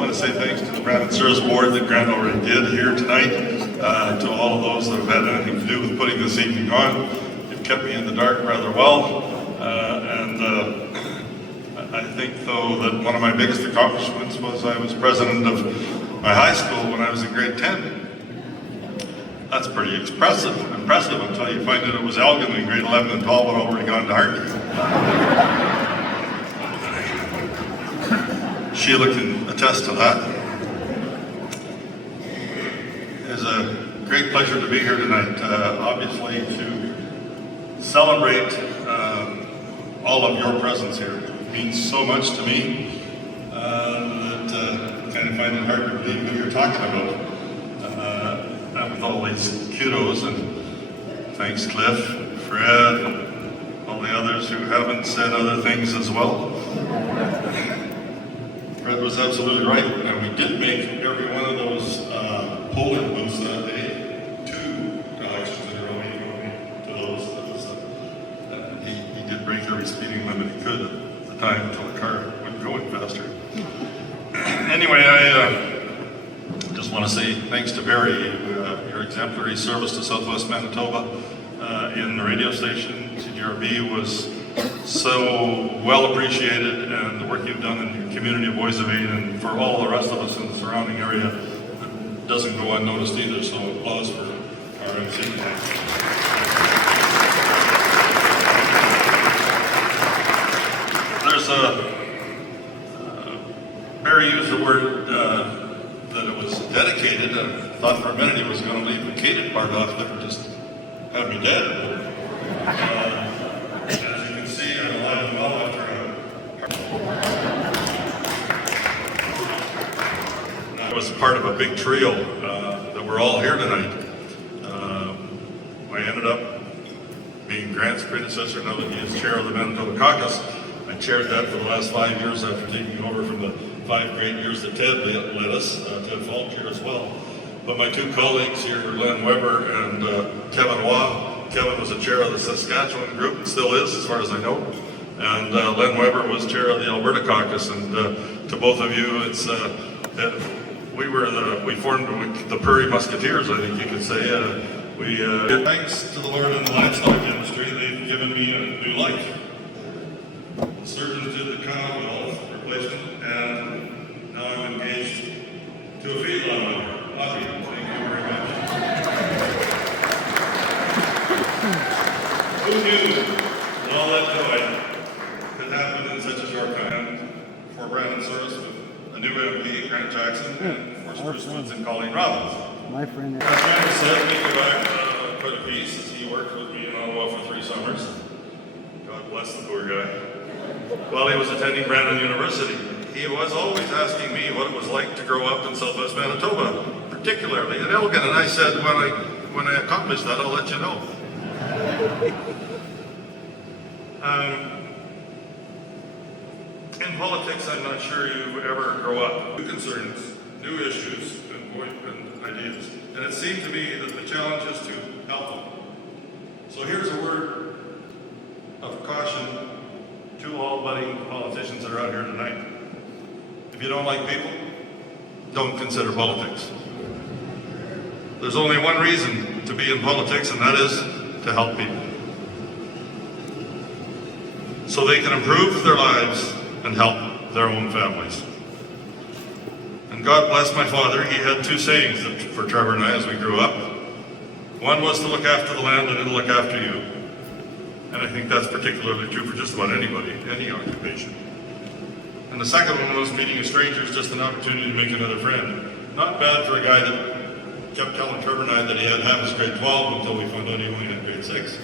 want to say thanks to the Brandon Service Board that Grant already did here tonight, to all of those that have had anything to do with putting this evening on. You've kept me in the dark rather well, and I think, though, that one of my biggest accomplishments was I was president of my high school when I was in grade 10. That's pretty impressive until you find out it was Elgin in grade 11 and 12 had already gone to Hartney. Sheila can attest to that. It is a great pleasure to be here tonight, obviously to celebrate all of your presence here. It means so much to me that I kind of find it hard to believe who you're talking about. And with all these kudos, and thanks Cliff, Fred, and all the others who haven't said other things as well. Fred was absolutely right, and we did make every one of those polling booths that day 2 elections in a row. To those, he did break every speeding limit he could at the time until the car wasn't going faster. Anyway, I just want to say thanks to Barry. Your exemplary service to Southwest Manitoba in the radio station, CGRB, was so well appreciated, and the work you've done in your community of Boys of Eight and for all the rest of us in the surrounding area doesn't go unnoticed either, so applause for our MC. There's Barry used the word that it was dedicated, and I thought for a minute he was going to leave the cated part off there and just have me dead. As you can see, I'm alive and well after I was part of a big trio that we're all here tonight. I ended up being Grant's predecessor now that he is chair of the Manitoba Caucus. I chaired that for the last 5 years after taking over from the 5 great years that Ted led us, Ted Falchier as well. But my 2 colleagues here were Len Weber and Kevin Waugh. Kevin was the chair of the Saskatchewan group, and still is as far as I know. And Len Weber was chair of the Alberta Caucus. And to both of you, it's we formed the Prairie Musketeers, I think you could say. Thanks to the Lord in the livestock industry, they've given me a new life. The surgeons did the Commonwealth replacement, and now I'm engaged to a feedlot owner. Thank you very much. Who knew that all that joy could happen in such a short time? For Brandon Service with a new MP, Grant Jackson, and for Spruce Woods and Colleen Robbins. My friend. As Brandon said, we go back quite a piece, as he worked with me in Ottawa for 3 summers. God bless the poor guy. While he was attending Brandon University, he was always asking me what it was like to grow up in Southwest Manitoba, particularly in Elgin, and I said, when I accomplish that, I'll let you know. In politics, I'm not sure you ever grow up. New concerns, new issues, and ideas. And it seemed to me that the challenge is to help them. So here's a word of caution to all budding politicians that are out here tonight. If you don't like people, don't consider politics. There's only one reason to be in politics, and that is to help people, so they can improve their lives and help their own families. And God bless my father, he had 2 sayings for Trevor and I as we grew up. One was to look after the land and it'll look after you. And I think that's particularly true for just about anybody, any occupation. And the second one was meeting a stranger is just an opportunity to make another friend. Not bad for a guy that kept telling Trevor and I that he had half his grade 12 until we found out he only had grade 6.